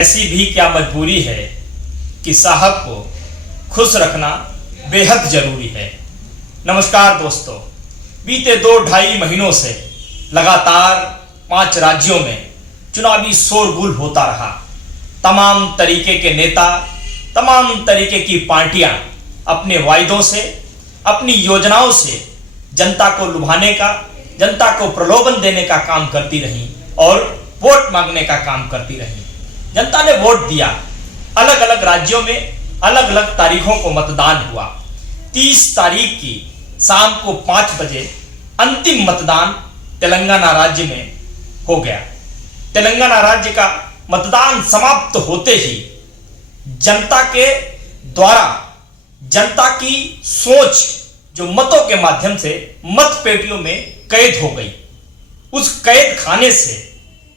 ऐसी भी क्या मजबूरी है कि साहब को खुश रखना बेहद जरूरी है। नमस्कार दोस्तों, बीते 2-2.5 महीनों से लगातार 5 राज्यों में चुनावी शोरगुल होता रहा। तमाम तरीके के नेता, तमाम तरीके की पार्टियां अपने वायदों से, अपनी योजनाओं से जनता को लुभाने का, जनता को प्रलोभन देने का काम करती रहीं और वोट मांगने का काम करती रहीं। जनता ने वोट दिया। अलग अलग राज्यों में अलग अलग तारीखों को मतदान हुआ। 30 तारीख की शाम को 5 बजे अंतिम मतदान तेलंगाना राज्य में हो गया। तेलंगाना राज्य का मतदान समाप्त होते ही जनता के द्वारा, जनता की सोच जो मतों के माध्यम से मत पेटियों में कैद हो गई, उस कैद खाने से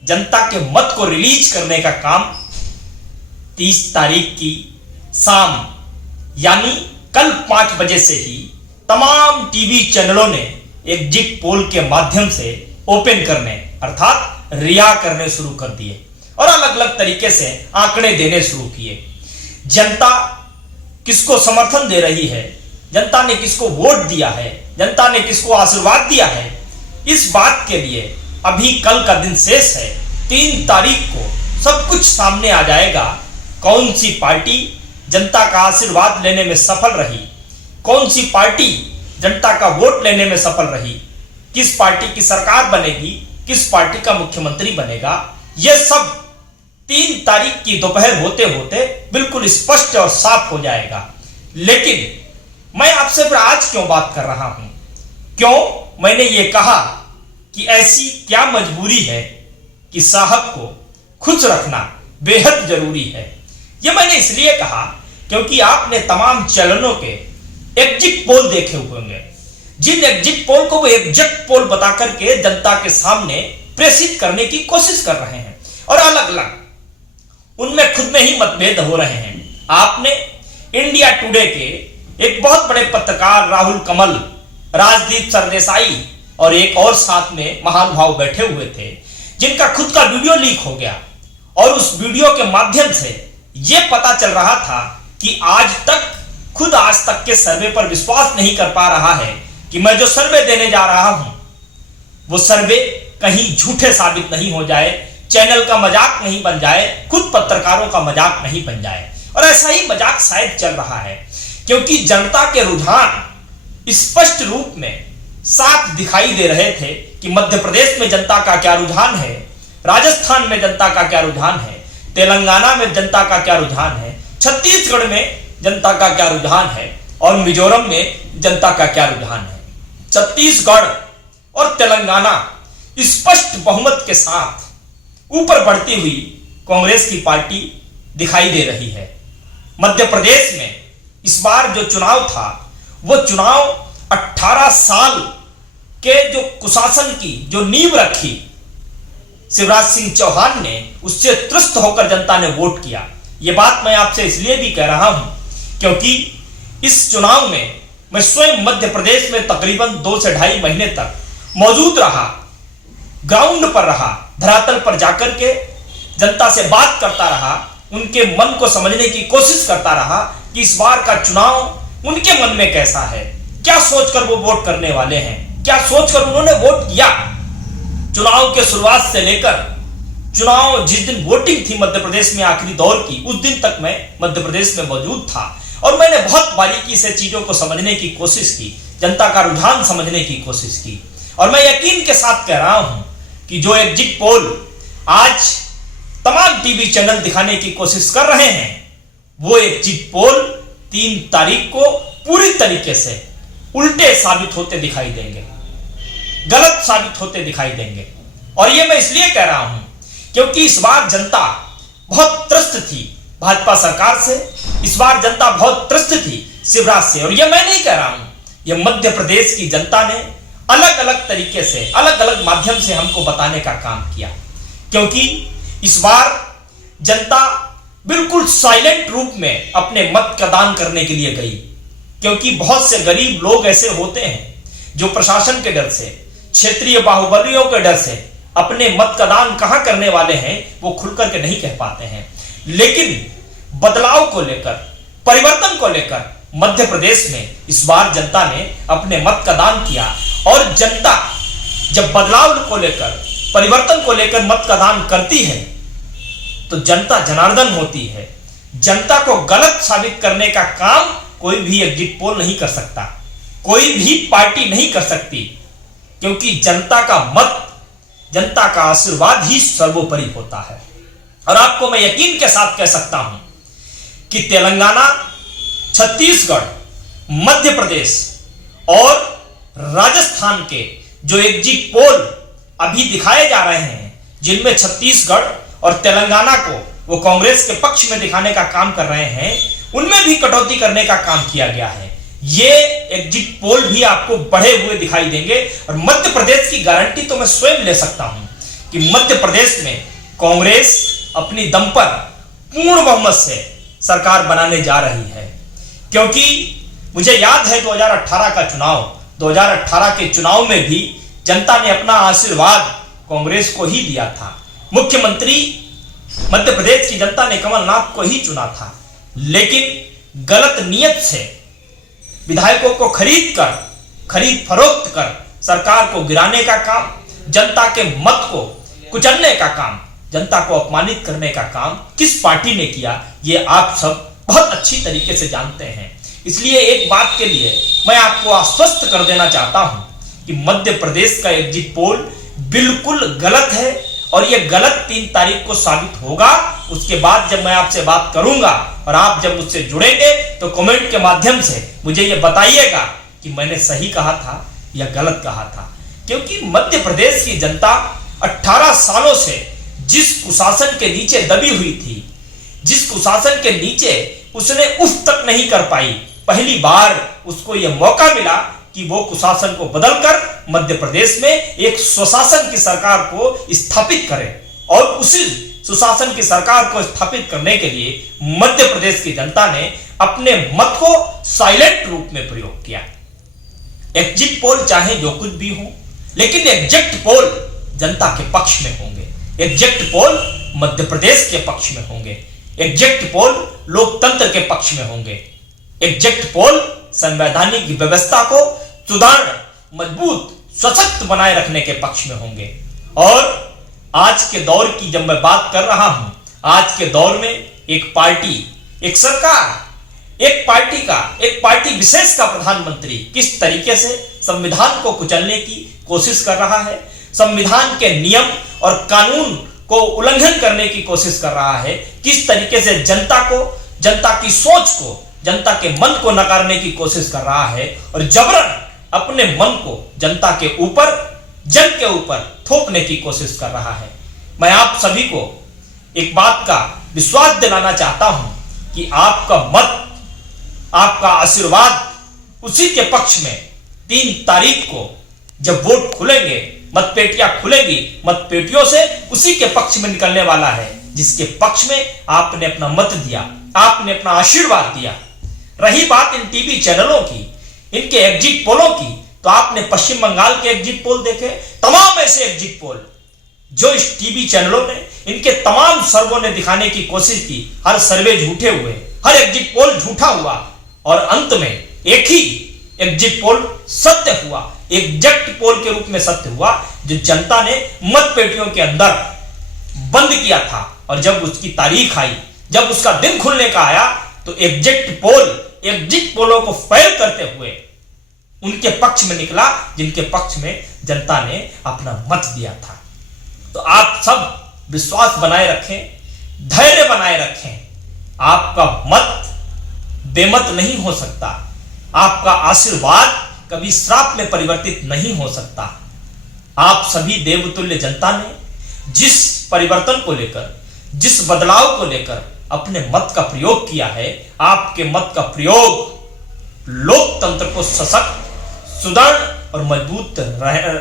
जनता के मत को रिलीज करने का काम 30 तारीख की शाम यानी कल 5 बजे से ही तमाम टीवी चैनलों ने एग्जिट पोल के माध्यम से ओपन करने अर्थात रिया करने शुरू कर दिए और अलग अलग तरीके से आंकड़े देने शुरू किए। जनता किसको समर्थन दे रही है, जनता ने किसको वोट दिया है, जनता ने किसको आशीर्वाद दिया है, इस बात के लिए अभी कल का दिन शेष है। 3 तारीख को सब कुछ सामने आ जाएगा। कौन सी पार्टी जनता का आशीर्वाद लेने में सफल रही, कौन सी पार्टी जनता का वोट लेने में सफल रही, किस पार्टी की सरकार बनेगी, किस पार्टी का मुख्यमंत्री बनेगा, यह सब 3 तारीख की दोपहर होते होते बिल्कुल स्पष्ट और साफ हो जाएगा। लेकिन मैं आपसे फिर आज क्यों बात कर रहा हूं, क्यों मैंने ये कहा कि ऐसी क्या मजबूरी है कि साहब को खुश रखना बेहद जरूरी है। यह मैंने इसलिए कहा क्योंकि आपने तमाम चैनलों के एग्जिट पोल देखे हुए होंगे, जिन एग्जिट पोल को वो एग्जैक्ट पोल बता करके जनता के सामने प्रेषित करने की कोशिश कर रहे हैं और अलग अलग उनमें खुद में ही मतभेद हो रहे हैं। आपने इंडिया टुडे के एक बहुत बड़े पत्रकार राहुल कमल, राजदीप सरदेसाई और एक और साथ में महानुभाव बैठे हुए थे, जिनका खुद का वीडियो लीक हो गया और उस वीडियो के माध्यम से यह पता चल रहा था कि आज तक के सर्वे पर विश्वास नहीं कर पा रहा है कि मैं जो सर्वे देने जा रहा हूं वो सर्वे कहीं झूठे साबित नहीं हो जाए, चैनल का मजाक नहीं बन जाए, खुद पत्रकारों का मजाक नहीं बन जाए। और ऐसा ही मजाक शायद चल रहा है क्योंकि जनता के रुझान स्पष्ट रूप में साफ दिखाई दे रहे थे कि मध्य प्रदेश में जनता का क्या रुझान है, राजस्थान में जनता का क्या रुझान है, तेलंगाना में जनता का क्या रुझान है, छत्तीसगढ़ में जनता का क्या रुझान है और मिजोरम में जनता का क्या रुझान है। छत्तीसगढ़ और तेलंगाना स्पष्ट बहुमत के साथ ऊपर बढ़ती हुई कांग्रेस की पार्टी दिखाई दे रही है। मध्य प्रदेश में इस बार जो चुनाव था वो चुनाव 18 साल के जो कुशासन की जो नींव रखी शिवराज सिंह चौहान ने, उससे त्रस्त होकर जनता ने वोट किया। यह बात मैं आपसे इसलिए भी कह रहा हूं क्योंकि इस चुनाव में मैं स्वयं मध्य प्रदेश में तकरीबन 2 से 2.5 महीने तक मौजूद रहा, ग्राउंड पर रहा, धरातल पर जाकर के जनता से बात करता रहा, उनके मन को समझने की कोशिश करता रहा कि इस बार का चुनाव उनके मन में कैसा है, क्या सोचकर वो वोट करने वाले हैं, क्या सोचकर उन्होंने वोट किया। चुनाव के शुरुआत से लेकर चुनाव जिस दिन वोटिंग थी मध्य प्रदेश में आखिरी दौर की, उस दिन तक मैं मध्य प्रदेश में मौजूद था और मैंने बहुत बारीकी से चीजों को समझने की कोशिश की, जनता का रुझान समझने की कोशिश की। और मैं यकीन के साथ कह रहा हूं कि जो एग्जिट पोल आज तमाम टीवी चैनल दिखाने की कोशिश कर रहे हैं, वो एग्जिट पोल 3 तारीख को पूरी तरीके से उल्टे साबित होते दिखाई देंगे, गलत साबित होते दिखाई देंगे। और ये मैं इसलिए कह रहा हूं क्योंकि इस बार जनता बहुत त्रस्त थी भाजपा सरकार से, इस बार जनता बहुत त्रस्त थी शिवराज से। और ये मैं नहीं कह रहा हूं, ये मध्य प्रदेश की जनता ने अलग अलग तरीके से, अलग अलग माध्यम से हमको बताने का काम किया क्योंकि इस बार जनता बिल्कुल साइलेंट रूप में अपने मत का दान करने के लिए गई क्योंकि बहुत से गरीब लोग ऐसे होते हैं जो प्रशासन के डर से, क्षेत्रीय बाहुबलियों के डर से अपने मत का दान कहां करने वाले हैं वो खुल करके नहीं कह पाते हैं। लेकिन बदलाव को लेकर, परिवर्तन को लेकर मध्य प्रदेश में इस बार जनता ने अपने मत का दान किया। और जनता जब बदलाव को लेकर, परिवर्तन को लेकर मत का दान करती है तो जनता जनार्दन होती है। जनता को गलत साबित करने का काम कोई भी एग्जिट पोल नहीं कर सकता, कोई भी पार्टी नहीं कर सकती, क्योंकि जनता का मत, जनता का आशीर्वाद ही सर्वोपरि होता है। और आपको मैं यकीन के साथ कह सकता हूं कि तेलंगाना, छत्तीसगढ़, मध्य प्रदेश और राजस्थान के जो एग्जिट पोल अभी दिखाए जा रहे हैं, जिनमें छत्तीसगढ़ और तेलंगाना को वो कांग्रेस के पक्ष में दिखाने का काम कर रहे हैं, उनमें भी कटौती करने का काम किया गया है। ये एग्जिट पोल भी आपको बढ़े हुए दिखाई देंगे। और मध्य प्रदेश की गारंटी तो मैं स्वयं ले सकता हूं कि मध्य प्रदेश में कांग्रेस अपनी दम पर पूर्ण बहुमत से सरकार बनाने जा रही है। क्योंकि मुझे याद है 2018 का चुनाव, 2018 के चुनाव में भी जनता ने अपना आशीर्वाद कांग्रेस को ही दिया था। मुख्यमंत्री मध्य प्रदेश की जनता ने कमलनाथ को ही चुना था, लेकिन गलत नियत से विधायकों को खरीद फरोख्त कर सरकार को गिराने का काम, जनता के मत को कुचलने का काम, जनता को अपमानित करने का काम किस पार्टी ने किया, ये आप सब बहुत अच्छी तरीके से जानते हैं। इसलिए एक बात के लिए मैं आपको आश्वस्त कर देना चाहता हूं कि मध्य प्रदेश का एग्जिट पोल बिल्कुल गलत है और यह गलत 3 तारीख को साबित होगा। उसके बाद जब मैं आपसे बात करूंगा और आप जब मुझसे जुड़ेंगे तो कमेंट के माध्यम से मुझे यह बताइएगा कि मैंने सही कहा था या गलत कहा था। क्योंकि मध्य प्रदेश की जनता 18 सालों से जिस कुशासन के नीचे दबी हुई थी, जिस कुशासन के नीचे उसने उफ तक नहीं कर पाई, पहली बार उसको यह मौका मिला कि वो कुशासन को बदलकर मध्य प्रदेश में एक सुशासन की सरकार को स्थापित करे। और उसी सुशासन की सरकार को स्थापित करने के लिए मध्य प्रदेश की जनता ने अपने मत को साइलेंट रूप में प्रयोग किया। एग्जिट पोल चाहे जो कुछ भी हो, लेकिन एग्जिट पोल जनता के पक्ष में होंगे, एग्जिट पोल मध्य प्रदेश के पक्ष में होंगे, एग्जिट पोल लोकतंत्र के पक्ष में होंगे, एग्जिट पोल संवैधानिक व्यवस्था को सुदृढ़, मजबूत, सशक्त बनाए रखने के पक्ष में होंगे। और आज के दौर की जब मैं बात कर रहा हूं, आज के दौर में एक पार्टी, एक सरकार, एक पार्टी विशेष का प्रधानमंत्री किस तरीके से संविधान को कुचलने की कोशिश कर रहा है, संविधान के नियम और कानून को उल्लंघन करने की कोशिश कर रहा है, किस तरीके से जनता को, जनता की सोच को, जनता के मन को नकारने की कोशिश कर रहा है और जबरन अपने मन को जनता के ऊपर, जन के ऊपर थोपने की कोशिश कर रहा है। मैं आप सभी को एक बात का विश्वास दिलाना चाहता हूं कि आपका मत, आपका आशीर्वाद उसी के पक्ष में 3 तारीख को जब वोट खुलेंगे, मतपेटियां खुलेंगी, मतपेटियों से उसी के पक्ष में निकलने वाला है जिसके पक्ष में आपने अपना मत दिया, आपने अपना आशीर्वाद दिया। रही बात इन टीवी चैनलों की, इनके एग्जिट पोलों की, तो आपने पश्चिम बंगाल के एग्जिट पोल देखे, तमाम ऐसे एग्जिट पोल जो इस टीवी चैनलों ने, इनके तमाम सर्वों ने दिखाने की कोशिश की, हर सर्वे झूठे हुए, हर एग्जिट पोल झूठा हुआ और अंत में एक ही एग्जिट पोल सत्य हुआ, एग्जैक्ट पोल के रूप में सत्य हुआ, जो जनता ने मतपेटियों के अंदर बंद किया था। और जब उसकी तारीख आई, जब उसका दिन खुलने का आया, तो एग्जिट पोलों को फेल करते हुए उनके पक्ष में निकला जिनके पक्ष में जनता ने अपना मत दिया था। तो आप सब विश्वास बनाए रखें, धैर्य बनाए रखें। आपका मत बेमत नहीं हो सकता, आपका आशीर्वाद कभी श्राप में परिवर्तित नहीं हो सकता। आप सभी देवतुल्य जनता ने जिस परिवर्तन को लेकर, जिस बदलाव को लेकर अपने मत का प्रयोग किया है, आपके मत का प्रयोग लोकतंत्र को सशक्त, सुदृढ़ और मजबूत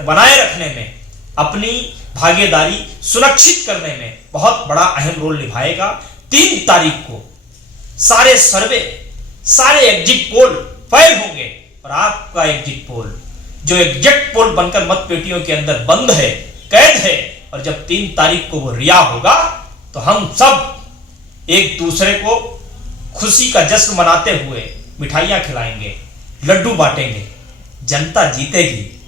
बनाए रखने में, अपनी भागीदारी सुनिश्चित करने में बहुत बड़ा अहम रोल निभाएगा। 3 तारीख को सारे सर्वे, सारे एग्जिट पोल फेल होंगे और आपका एग्जिट पोल, जो एग्जिट पोल बनकर मतपेटियों के अंदर बंद है, कैद है, और जब 3 तारीख को वो रिया होगा तो हम सब एक दूसरे को खुशी का जश्न मनाते हुए मिठाइयां खिलाएंगे, लड्डू बांटेंगे, जनता जीतेगी।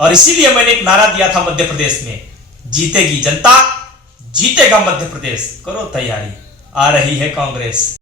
और इसीलिए मैंने एक नारा दिया था मध्य प्रदेश में, जीतेगी जनता, जीतेगा मध्य प्रदेश। करो तैयारी, आ रही है कांग्रेस।